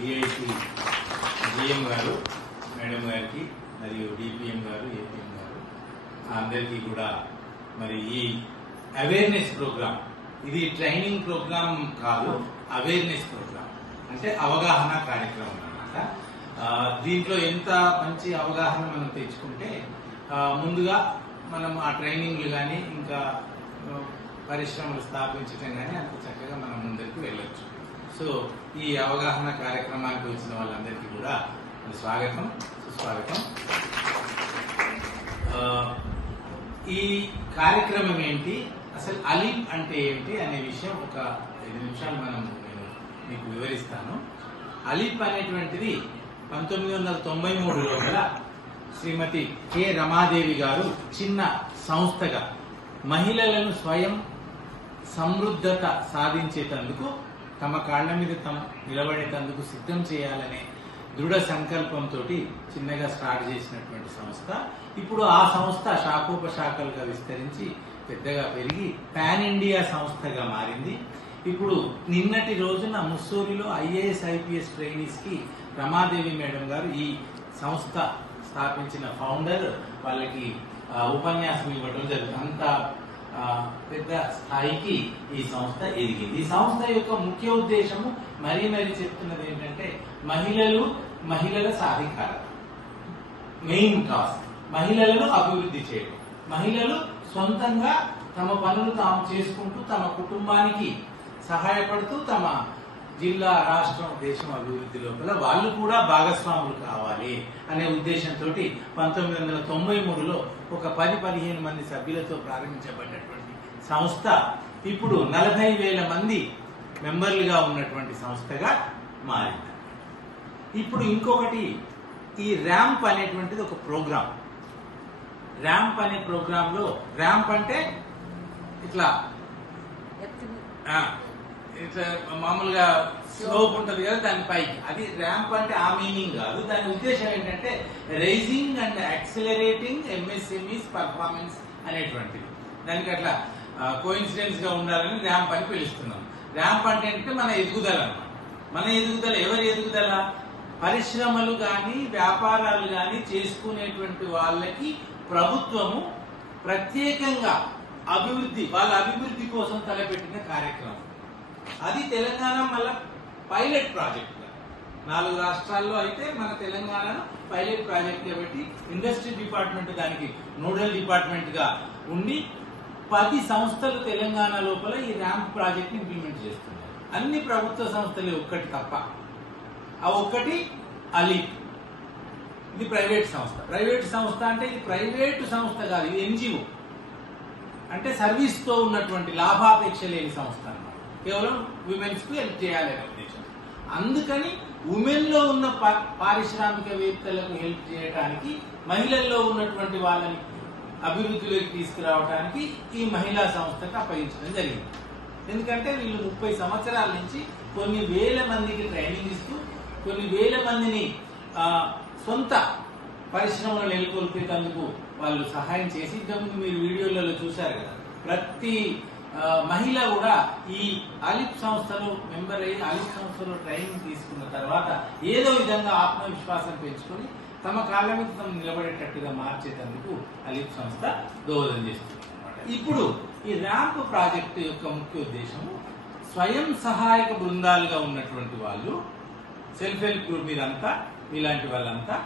DIT GM గారు madam గారికి మరియు డిపిఎం గారు ఏపీఎం గారు అందరికీ కూడా మరి ఈ అవేర్నెస్ ప్రోగ్రామ్, ఇది ట్రైనింగ్ ప్రోగ్రామ్ కాదు, అవేర్నెస్ ప్రోగ్రామ్ అంటే అవగాహన కార్యక్రమం అన్నమాట. దీంట్లో ఎంత మంచి అవగాహన మనం తెచ్చుకుంటే ముందుగా మనం ఆ ట్రైనింగ్లు కానీ ఇంకా పరిశ్రమలు స్థాపించడం కానీ అంత చక్కగా మనం ముందరికి వెళ్ళొచ్చు. సో ఈ అవగాహన కార్యక్రమానికి వచ్చిన వాళ్ళందరికీ కూడా స్వాగతం, సుస్వాగతం. ఈ కార్యక్రమం ఏంటి, అసలు అలీప్ అంటే ఏంటి అనే విషయం ఒక 5 నిమిషాలు నేను మీకు వివరిస్తాను. అలీప్ అనేటువంటిది 1993లో గల శ్రీమతి కె రమాదేవి గారు చిన్న సంస్థగా మహిళలను స్వయం సమృద్ధత సాధించేటందుకు, తమ కాళ్ల మీద తమ నిలబడేటందుకు సిద్ధం చేయాలనే దృఢ సంకల్పంతో చిన్నగా స్టార్ట్ చేసినటువంటి సంస్థ. ఇప్పుడు ఆ సంస్థ శాఖోపశాఖలుగా విస్తరించి పెద్దగా పెరిగి పాన్ ఇండియా సంస్థగా మారింది. ఇప్పుడు నిన్నటి రోజున ముస్సూరిలో ఐఏఎస్ ఐపీఎస్ ట్రైనీస్ కి రమాదేవి మేడం గారు, ఈ సంస్థ స్థాపించిన ఫౌండర్, వాళ్ళకి ఉపన్యాసం ఇవ్వడం జరుగుతుంది. అంత పెద్ద స్థాయికి ఈ సంస్థ ఎదిగింది. ఈ సంస్థ యొక్క ముఖ్య ఉద్దేశము మరీ చెప్తున్నది ఏంటంటే మహిళల సాధికారత. మెయిన్ కాజ్ మహిళలను అభివృద్ధి చేయడం. మహిళలు సొంతంగా తమ పనులు తాము చేసుకుంటూ తమ కుటుంబానికి సహాయపడుతూ తమ జిల్లా, రాష్ట్రం, దేశం అభివృద్ధి లోపల వాళ్ళు కూడా భాగస్వాములు కావాలి అనే ఉద్దేశంతో 1993లో ఒక 10-15 మంది సభ్యులతో ప్రారంభించబడినటువంటి సంస్థ ఇప్పుడు 40,000 మంది మెంబర్లుగా ఉన్నటువంటి సంస్థగా మారింది. ఇప్పుడు ఇంకొకటి, ఈ ర్యాంప్ అనేటువంటిది ఒక ప్రోగ్రామ్. ర్యాంప్ అనే ప్రోగ్రామ్ లో, ర్యాంప్ అంటే ఇట్లా మామూలుగా స్లోప్ ఉంటది కదా దాని పైకి, అది ర్యాంప్ అంటే ఆ మీనింగ్ కాదు. దాని ఉద్దేశం ఏంటంటే raising and accelerating MSMEs performance అనేటువంటిది. దానికి అట్లా కోఇన్సిడెన్స్ గా ఉండాలని ర్యాంప్ అని పిలుస్తున్నాం. ర్యాంప్ అంటే మన ఎదుగుదల అన్నమాట. మన ఎదుగుదల, ఎవరి ఎదుగుదల? పరిశ్రమలు కానీ వ్యాపారాలు కానీ చేసుకునేటువంటి వాళ్ళకి ప్రభుత్వము ప్రత్యేకంగా వాళ్ళ అభివృద్ధి కోసం తలపెట్టిన కార్యక్రమం. అది తెలంగాణ మళ్ళా పైలట్ ప్రాజెక్ట్ గా, 4 రాష్ట్రాల్లో అయితే మన తెలంగాణను పైలట్ ప్రాజెక్ట్ కాబట్టి ఇండస్ట్రీ డిపార్ట్మెంట్ దానికి నోడల్ డిపార్ట్మెంట్ గా ఉండి 10 సంస్థలు తెలంగాణ లోపల ఈ ర్యాంప్ ప్రాజెక్ట్ ని ఇంప్లిమెంట్ చేస్తున్నారు. అన్ని ప్రభుత్వ సంస్థలే, ఒక్కటి తప్ప. ఆ ఒక్కటి అలీప్. ఇది ప్రైవేట్ సంస్థ. ప్రైవేట్ సంస్థ అంటే ఇది ప్రైవేటు సంస్థ కాదు, ఇది ఎన్జిఓ. అంటే సర్వీస్ తో ఉన్నటువంటి లాభాపేక్ష లేని సంస్థ అన్నమాట. కేవలం ఉమెన్స్ కు హెల్ప్ చేయాలనే ఉద్దేశం. అందుకని ఉమెన్ లో ఉన్న పారిశ్రామికవేత్తలకు హెల్ప్ చేయడానికి, మహిళల్లో ఉన్నటువంటి వాళ్ళని అభివృద్ధిలోకి తీసుకురావడానికి ఈ మహిళా సంస్థకు అప్పగించడం జరిగింది. ఎందుకంటే వీళ్ళు 30 సంవత్సరాల నుంచి కొన్ని వేల మందికి ట్రైనింగ్ ఇస్తూ, కొన్ని వేల మందిని సొంత పరిశ్రమలు నెలకొల్పేందుకు వాళ్ళు సహాయం చేసి, ఇంతకుముందు మీరు వీడియోలలో చూశారు కదా, ప్రతి మహిళ కూడా ఈ అలీప్ సంస్థలో మెంబర్ అయ్యి అలీప్ సంస్థలో ట్రైనింగ్ తీసుకున్న తర్వాత ఏదో విధంగా ఆత్మవిశ్వాసం పెంచుకొని తమ కాళ్ళ మీద తమ నిలబడేటట్టుగా మార్చేందుకు అలీప్ సంస్థ దోహదం చేస్తుంది అన్నమాట. ఇప్పుడు ఈ ర్యాంప్ ప్రాజెక్టు యొక్క ముఖ్య ఉద్దేశము, స్వయం సహాయక బృందాలుగా ఉన్నటువంటి వాళ్ళు, సెల్ఫ్ హెల్ప్ గ్రూప్ మీదంతా, ఇలాంటి వాళ్ళంతా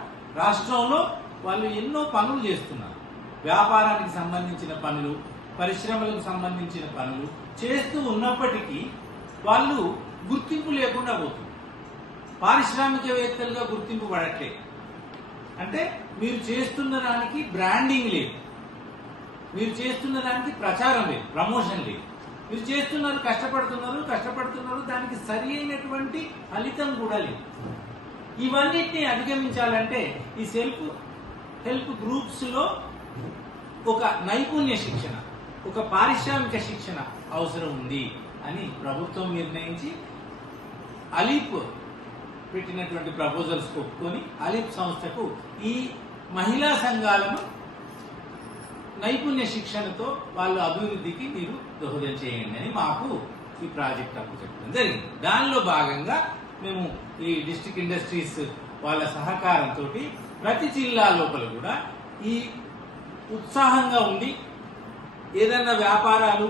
రాష్ట్రంలో వాళ్ళు ఎన్నో పనులు చేస్తున్నారు. వ్యాపారానికి సంబంధించిన పనులు, పరిశ్రమలకు సంబంధించిన పనులు చేస్తూ ఉన్నప్పటికీ వాళ్ళు గుర్తింపు లేకుండా పోతుంది. పారిశ్రామికవేత్తలుగా గుర్తింపు పడట్లేదు. అంటే మీరు చేస్తున్న దానికి బ్రాండింగ్ లేదు, మీరు చేస్తున్న దానికి ప్రచారం లేదు, ప్రమోషన్ లేదు. మీరు చేస్తున్నారు, కష్టపడుతున్నారు, దానికి సరి అయినటువంటి ఫలితం కూడా లేదు. ఇవన్నిటిని అధిగమించాలంటే ఈ సెల్ఫ్ హెల్ప్ గ్రూప్స్ లో ఒక నైపుణ్య శిక్షణ, ఒక పారిశ్రామిక శిక్షణ అవసరం ఉంది అని ప్రభుత్వం నిర్ణయించి అలీప్ పెట్టినటువంటి ప్రపోజల్స్ ఒప్పుకొని అలీప్ సంస్థకు ఈ మహిళా సంఘాలను నైపుణ్య శిక్షణతో వాళ్ళ అభివృద్ధికి మీరు దోహదం చేయండి అని మాకు ఈ ప్రాజెక్ట్ అప్పు చెప్పడం జరిగింది. దానిలో భాగంగా మేము ఈ డిస్ట్రిక్ట్ ఇండస్ట్రీస్ వాళ్ళ సహకారంతో ప్రతి జిల్లా లోపల కూడా ఈ ఉత్సాహంగా ఉండి ఏదైనా వ్యాపారాలు,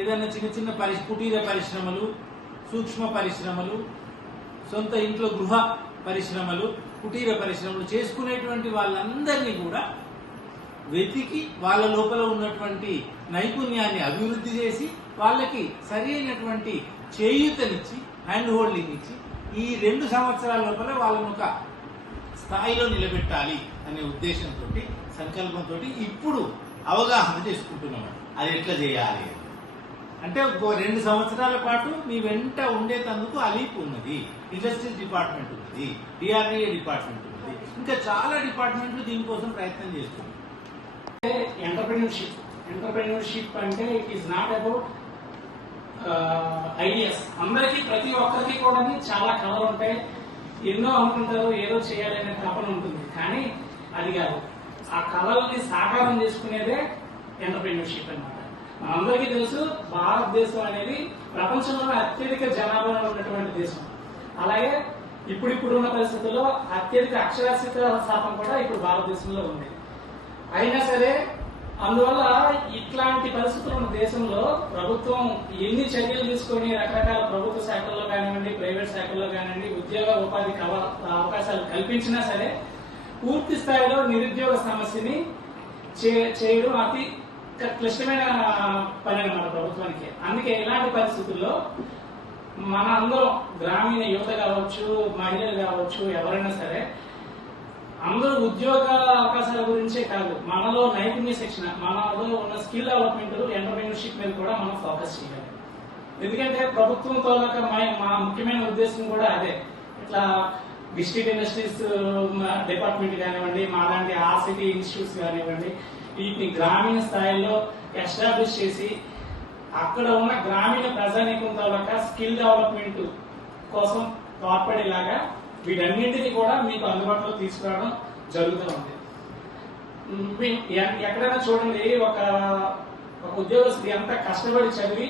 ఏదైనా చిన్న చిన్న కుటీర పరిశ్రమలు, సూక్ష్మ పరిశ్రమలు, సొంత ఇంట్లో గృహ పరిశ్రమలు, కుటీర పరిశ్రమలు చేసుకునేటువంటి వాళ్ళందరినీ కూడా వెతికి వాళ్ళ లోపల ఉన్నటువంటి నైపుణ్యాన్ని అభివృద్ధి చేసి వాళ్ళకి సరైనటువంటి చేయూతనిచ్చి, హ్యాండ్ హోల్డింగ్ ఇచ్చి ఈ 2 సంవత్సరాల లోపల వాళ్ళని ఒక స్థాయిలో నిలబెట్టాలి అనే ఉద్దేశంతో, సంకల్పంతో ఇప్పుడు అవగాహన చేసుకుంటున్నాం. అది ఎట్లా చేయాలి అంటే 2 సంవత్సరాల పాటు మీ వెంట ఉండేటందుకు అలీప్ ఉన్నది, ఇండస్ట్రీస్ డిపార్ట్మెంట్ ఉన్నది, డిఆర్డీఏ డిపార్ట్మెంట్ ఉన్నది, ఇంకా చాలా డిపార్ట్మెంట్లు దీనికోసం ప్రయత్నం చేస్తున్నాయి. ఎంటర్ప్రెన్యూర్షిప్ అంటే it is not about ideas. అందరికీ, ప్రతి ఒక్కరికి కూడా చాలా కళలు ఉంటాయి, ఎన్నో అనుకుంటారు, ఏదో చేయాలనే తపన ఉంటుంది. కానీ అది కాదు, ఆ కళల్ని సాకారం చేసుకునేదే ఎంటర్ప్రెన్యూర్షిప్ అన్నమాట. మనందరికీ తెలుసు, భారతదేశం అనేది ప్రపంచంలో అత్యధిక జనాభా ఉన్నటువంటి దేశం. అలాగే ఇప్పుడున్న పరిస్థితుల్లో అత్యధిక అక్షరాస్యత శాతం కూడా ఇప్పుడు భారతదేశంలో ఉంది. అయినా సరే, అందువల్ల ఇట్లాంటి పరిస్థితులు ఉన్న దేశంలో ప్రభుత్వం ఎన్ని చర్యలు తీసుకొని రకరకాల ప్రభుత్వ శాఖల్లో కానివ్వండి, ప్రైవేట్ శాఖల్లో కానివ్వండి ఉద్యోగ ఉపాధి అవకాశాలు కల్పించినా సరే పూర్తి స్థాయిలో నిరుద్యోగ సమస్యని చేయడం అతి క్లిష్టమైన పని అన్నమాట ప్రభుత్వానికి. అందుకే ఇలాంటి పరిస్థితుల్లో మన అందరం, గ్రామీణ యువత కావచ్చు, మహిళలు కావచ్చు, ఎవరైనా సరే అందరూ ఉద్యోగ అవకాశాల గురించే కాదు, మనలో నైపుణ్య శిక్షణ, మనలో ఉన్న స్కిల్ డెవలప్మెంట్, ఎంటర్ప్రెన్యూర్షిప్ మీద కూడా మనం ఫోకస్ చేయాలి. ఎందుకంటే ప్రభుత్వంతో మా ముఖ్యమైన ఉద్దేశం కూడా అదే. ఇట్లా డిస్ట్రిక్ట్ ఇండస్ట్రీస్ డిపార్ట్మెంట్ కానివ్వండి, మాలాంటి ఆర్సిటీ ఇన్స్టిట్యూట్స్ కానివ్వండి, వీటిని గ్రామీణ స్థాయిలో ఎస్టాబ్లిష్ చేసి అక్కడ ఉన్న గ్రామీణ ప్రజానీకం తాలూకా స్కిల్ డెవలప్మెంట్ కోసం తోడ్పడేలాగా వీటన్నింటినీ కూడా మీకు అందుబాటులో తీసుకురావడం జరుగుతూ ఉంది. ఎక్కడైనా చూడండి, ఒక ఉద్యోగస్తుడు ఎంత కష్టపడి చదివి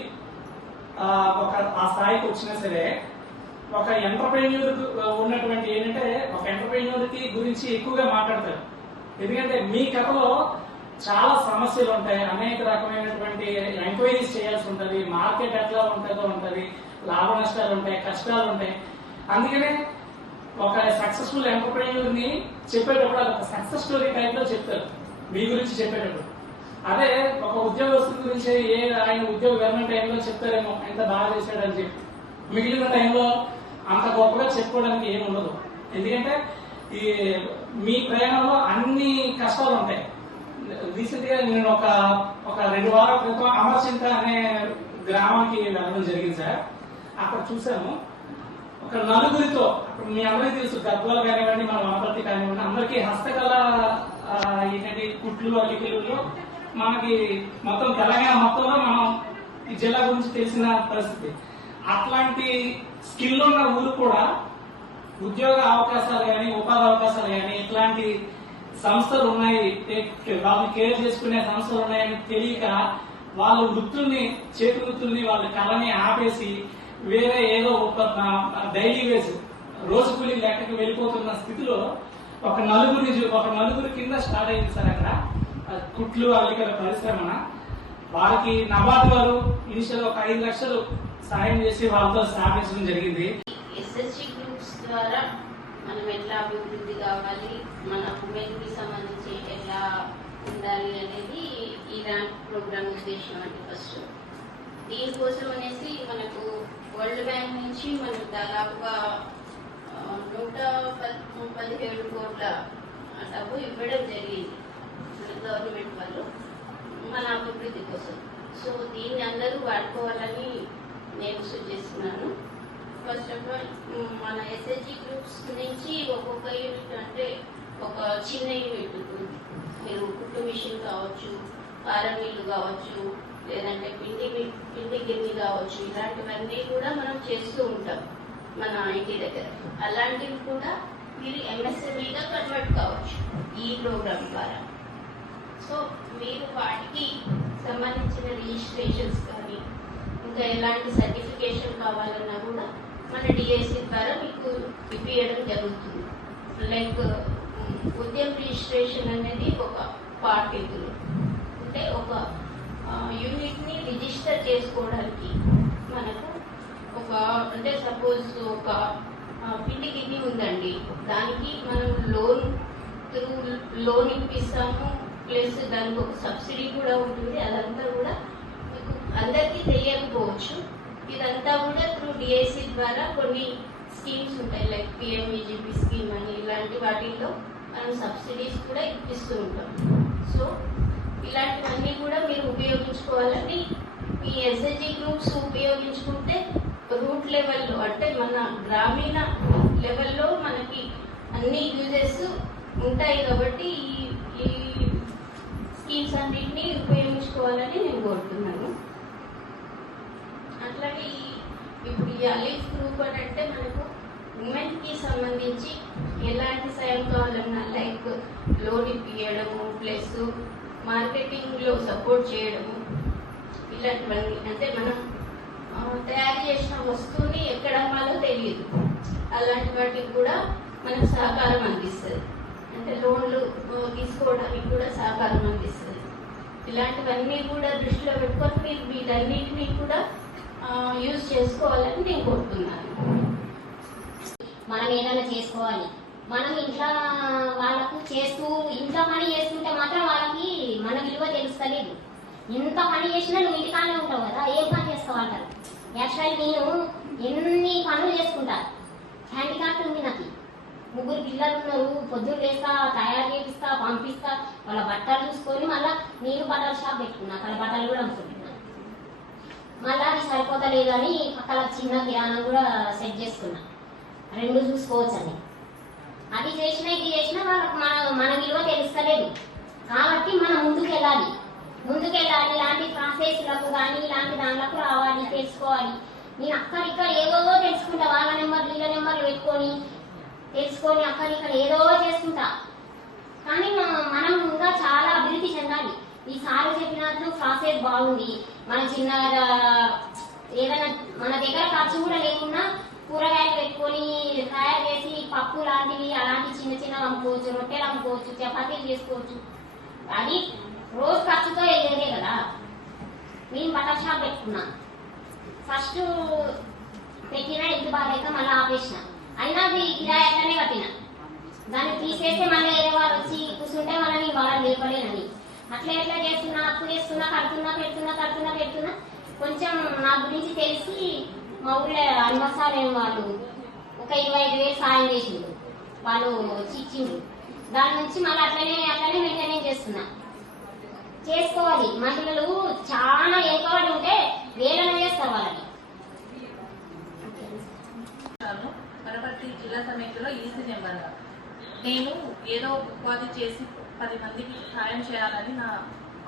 ఆ స్థాయికి వచ్చినా సరే, ఒక ఎంటర్ప్రెన్యూర్ ఉన్నటువంటి ఏంటంటే, ఒక ఎంటర్ప్రెన్యూర్కి గురించి ఎక్కువగా మాట్లాడతారు. ఎందుకంటే మీ కథలో చాలా సమస్యలు ఉంటాయి, అనేక రకమైనటువంటి ఎంక్వైరీస్ చేయాల్సి ఉంటుంది, మార్కెట్ ఎట్లా ఉంటుందో ఉంటుంది, లాభ నష్టాలు ఉంటాయి, కష్టాలు ఉంటాయి. అందుకనే ఒక సక్సెస్ఫుల్ ఎంటర్ప్రెన్యూర్ ని చెప్పేటప్పుడు అది ఒక సక్సెస్ స్టోరీ టైప్ లో చెప్తారు మీ గురించి చెప్పేటప్పుడు. అదే ఒక ఉద్యోగస్తుల గురించి ఆయన ఉద్యోగ వెళ్ళిన టైంలో చెప్తారేమో ఎంత బాగా చేశాడని చెప్పి, మిగిలిన టైంలో అంత గొప్పగా చెప్పుకోవడానికి ఏమి ఉండదు. ఎందుకంటే ఈ మీ ప్రయాణంలో అన్ని కష్టాలు ఉంటాయి. రీసెంట్ గా నేను ఒక 2 వారాల క్రితం అమర్చింత అనే గ్రామానికి వెళ్ళడం జరిగింది సార్. అక్కడ చూసాము ఒక నలుగురితో, మీ అందరికీ తెలుసు గద్వాలు కానివ్వండి, మన వనపర్తి కానివ్వండి, అందరికీ హస్తకళ ఏంటంటే కుట్లు అల్లికలలో మనకి మొత్తం తెలంగాణ మొత్తంలో మనం ఈ జిల్లా గురించి తెలిసిన పరిస్థితి. అట్లాంటి స్కిల్ ఉన్న ఊరు కూడా ఉద్యోగ అవకాశాలు కానీ, ఉపాధి అవకాశాలు కానీ, ఇట్లాంటి సంస్థలు ఉన్నాయి, వాళ్ళని కేర్ చేసుకునే సంస్థలు ఉన్నాయని తెలియక వాళ్ళ వృత్తుల్ని, చేతి వృత్తుల్ని, వాళ్ళ కళని ఆపేసి వేరే ఏదో డైలీ వేస్ రోజు కూలీ లెక్కకి వెళ్ళిపోతున్న స్థితిలో ఒక నలుగురి కింద స్టార్ట్ అయింది సార్ అక్కడ కుట్లు అల్లికల పరిశ్రమ. వారికి నబార్డు వారు ఇనిషియల్ ఒక 5 లక్షలు సాయం చేసి వాళ్ళతో స్థాపించడం జరిగింది. ఎస్ఎస్జి గ్రూప్స్ ద్వారా మనం ఎట్లా అభివృద్ధి కావాలి, మన ఉమెన్ కి సంబంధించి ఎట్లా ఉండాలి అనేది ఈ ర్యాంప్ ప్రోగ్రామ్ ఉద్దేశం అండి. ఫస్ట్ దీనికోసం అనేసి మనకు వరల్డ్ బ్యాంక్ నుంచి మనకు దాదాపుగా 117 కోట్ల డబ్బు ఇవ్వడం జరిగింది మన గవర్నమెంట్ వాళ్ళు మన అభివృద్ధి కోసం. సో దీన్ని అందరూ వాడుకోవాలని నేను సూచిస్తున్నాను. ఫస్ట్ ఆఫ్ ఆల్ మన ఎస్ఎస్జి గ్రూప్స్ నుంచి ఒక్కొక్క యూనిట్, అంటే ఒక చిన్న యూనిట్ మీరు కుట్టు మిషన్ కావచ్చు, కారం మిల్లు కావచ్చు, లేదంటే పిండి గిన్నె కావచ్చు, ఇలాంటివన్నీ కూడా మనం చేస్తూ ఉంటాం మన ఇంటి దగ్గర. అలాంటివి కూడా మీరు ఎంఎస్ఎంఈగా కన్వర్ట్ కావచ్చు ఈ ప్రోగ్రామ్ ద్వారా. సో మీరు వాటికి సంబంధించిన రిజిస్ట్రేషన్స్ కానీ, ఇంకా ఎలాంటి సర్టిఫికేషన్ కావాలన్నా కూడా మన డిఐసి ద్వారా మీకు మీకు ఇప్పించడం జరుగుతుంది. లైక్ ఉద్యమ రిజిస్ట్రేషన్ అనేది ఒక పార్టీలు అంటే ఒక యూనిట్ని రిజిస్టర్ చేసుకోవడానికి మనకు ఒక అంటే సపోజ్ ఒక పిండి గిన్నె ఉందండి, దానికి మనం లోన్ ఇప్పిస్తాము, ప్లస్ దానికి ఒక సబ్సిడీ కూడా ఉంటుంది. అదంతా కూడా మీకు అందరికీ తెలియకపోవచ్చు. ఇదంతా కూడా త్రూ డిఐసి ద్వారా కొన్ని స్కీమ్స్ ఉంటాయి, లైక్ పిఎంఈజీపీ స్కీమ్ అని, ఇలాంటి వాటిల్లో మనం సబ్సిడీస్ కూడా ఇప్పిస్తూ ఉంటాం. సో ఇలాంటివన్నీ కూడా మీరు ఉపయోగించుకోవాలని, ఈ ఎస్హెచ్జి గ్రూప్స్ ఉపయోగించుకుంటే రూట్ లెవెల్లో అంటే మన గ్రామీణ లెవెల్లో మనకి అన్ని యూజెస్ ఉంటాయి. కాబట్టి ఈ స్కీమ్స్ అన్నింటినీ ఉపయోగించుకోవాలని నేను కోరుతున్నాను. అట్లాగే ఇప్పుడు ఈ అలీఫ్ గ్రూప్ అని అంటే మనకు ఉమెన్ కి సంబంధించి ఎలాంటి సాయం కావాలన్నా లైక్ లోన్ ఇప్పించడము, ప్లస్ మార్కెటింగ్ లో సపోర్ట్ చేయడము, ఇలాంటివన్నీ అంటే మనం తయారు చేసిన వస్తువుని ఎక్కడ అమ్మాలో తెలియదు, అలాంటి వాటికి కూడా మనకు సహకారం అందిస్తుంది. అంటే లోన్లు తీసుకోవడానికి కూడా సహకారం అందిస్తుంది. ఇలాంటివన్నీ కూడా దృష్టిలో పెట్టుకొని మీరు వీటన్నిటినీ కూడా యూజ్ చేసుకోవాలని నేను కోరుతున్నాను. మనం ఏదైనా చేసుకోవాలి. మనం ఇంట్లో వాళ్ళకు చేస్తూ ఇంట్లో పని చేస్తుంటే మాత్రం వాళ్ళకి మన విలువ తెలుస్తలేదు. ఎంత పని చేసినా నువ్వు ఇంటికానే ఉంటావు కదా, ఏం పని చేస్తావు అంటారు. యాక్చువల్లీ నేను ఎన్ని పనులు చేసుకుంటా. హ్యాండిక్రాఫ్ట్ ఉంది నాకు, 3 పిల్లలు ఉన్నారు. పొద్దున్న లేస్తా, తయారు చేపిస్తా, పంపిస్తా, వాళ్ళ బట్టలు చూసుకొని మళ్ళీ నేను బట్టల షాప్ పెట్టుకున్నా, అక్కడ బట్టలు కూడా అమ్ముకుంటున్నా. మళ్ళీ అది సరిపోతలేదు అని అక్కడ చిన్న కిరాణం కూడా సెట్ చేసుకున్నా, 2 చూసుకోవచ్చు అని. అది చేసినా ఇది చేసినా వాళ్ళకి మన విలువ తెలుస్తలేదు. కాబట్టి మనం ముందుకెళ్ళాలి. ఇలాంటి ప్రాసెస్లకు కానీ ఇలాంటి దాంట్లకు రావాలి, తెలుసుకోవాలి. నేను అక్కడిక్కడ ఏదో తెలుసుకుంటా, వాళ్ళ నెంబర్లు వీళ్ళ నెంబర్లు పెట్టుకొని తెలుసుకొని అక్కడిక్కడ ఏదో చేసుకుంటా. కానీ మనం ఇంకా చాలా అభివృద్ధి చెందాలి. ఈ సార్ చెప్పినట్లు ప్రాసెస్ బాగుంది. మన చిన్నగా ఏదైనా మన దగ్గర ఖర్చు కూడా లేకుండా కూరగాయలు పెట్టుకొని తయారు చేసి పప్పు లాంటివి అలాంటి చిన్న చిన్న అమ్ముకోవచ్చు, రొట్టెలు అమ్ముకోవచ్చు, చపాతీలు చేసుకోవచ్చు. అది రోజు ఖర్చుతో వెళ్ళేదే కదా. నేను బట్టల షాప్ పెట్టుకున్నా. ఫస్ట్ పెట్టిన ఇంటి బాగాలేక మళ్ళీ ఆపేసిన. అయినా అది కిరాయి అట్లనే కట్టిన. దాన్ని తీసేస్తే మళ్ళీ వేరే వాళ్ళు వచ్చి కూర్చుంటే వాళ్ళని వాళ్ళని నిలబడేనని అట్లా ఎట్లా చేస్తున్నా, అప్పు చేస్తున్నా, పెడుతున్నా. కొంచెం నా గురించి తెలిసి మా ఊళ్ళో అన్మసాలే వాళ్ళు ఒక 25,000 సాయం చేసిండు, వాళ్ళు ఇచ్చిండు. దాని నుంచి మళ్ళీ అట్లనే మెయింటైన్ చేస్తున్నా. చేసుకోవాలి. మహిళలు చాలా ఎక్కువ ఉంటే వేలన చేస్తారు వాళ్ళని. వనపర్తి జిల్లా సమితిలో ఈసీ నెంబర్గా నేను ఏదో ఉపాధి చేసి 10 మందికి సహాయం చేయాలని నా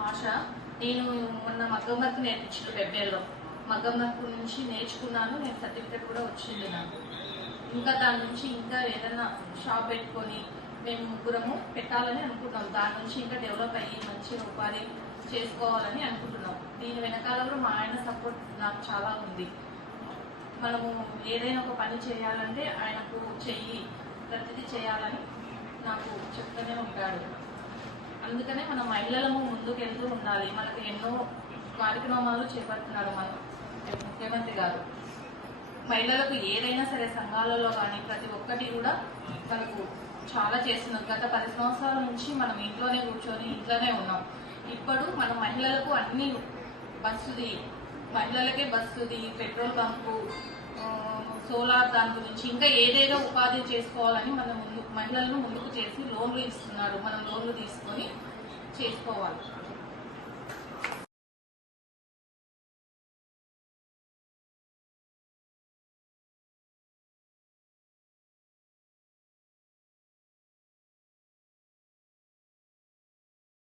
ఆశ. నేను మొన్న మగ్గం వర్క్ నేర్పించాను ఫిబ్రవరిలో. మగ్గం వర్క్ నుంచి నేర్చుకున్నాను, నేను సర్టిఫికేట్ కూడా వచ్చింది నాకు. ఇంకా దాని నుంచి ఇంకా ఏదైనా షాప్ పెట్టుకొని మేము 3 పెట్టాలని అనుకుంటున్నాం. దాని నుంచి ఇంకా డెవలప్ అయ్యి మంచిగా ఉపాధి చేసుకోవాలని అనుకుంటున్నాం. దీని వెనకాల కూడా మా ఆయన సపోర్ట్ నాకు చాలా ఉంది. మనము ఏదైనా ఒక పని చేయాలంటే ఆయనకు ప్రతిదీ చేయాలని నాకు చెప్తూనే ఉంటాడు. అందుకనే మన మహిళలము ముందుకెళ్తూ ఉండాలి. మనకు ఎన్నో కార్యక్రమాలు చేపడుతున్నారు మన ముఖ్యమంత్రి గారు. మహిళలకు ఏదైనా సరే సంఘాలలో కానీ ప్రతి ఒక్కటి కూడా మనకు చాలా చేస్తున్నారు. గత 10 సంవత్సరాల నుంచి మనం ఇంట్లోనే కూర్చొని ఇంట్లోనే ఉన్నాం. ఇప్పుడు మన మహిళలకు అన్ని బస్సుది, మహిళలకే బస్సుది, పెట్రోల్ బంకు, సోలార్ దాని గురించి ఇంకా ఏదేదో ఉపాధి చేసుకోవాలని మనం మహిళలను ముందుకు చేసి లోన్లు ఇస్తున్నారు. మనం లోన్లు తీసుకొని చేసుకోవాలి.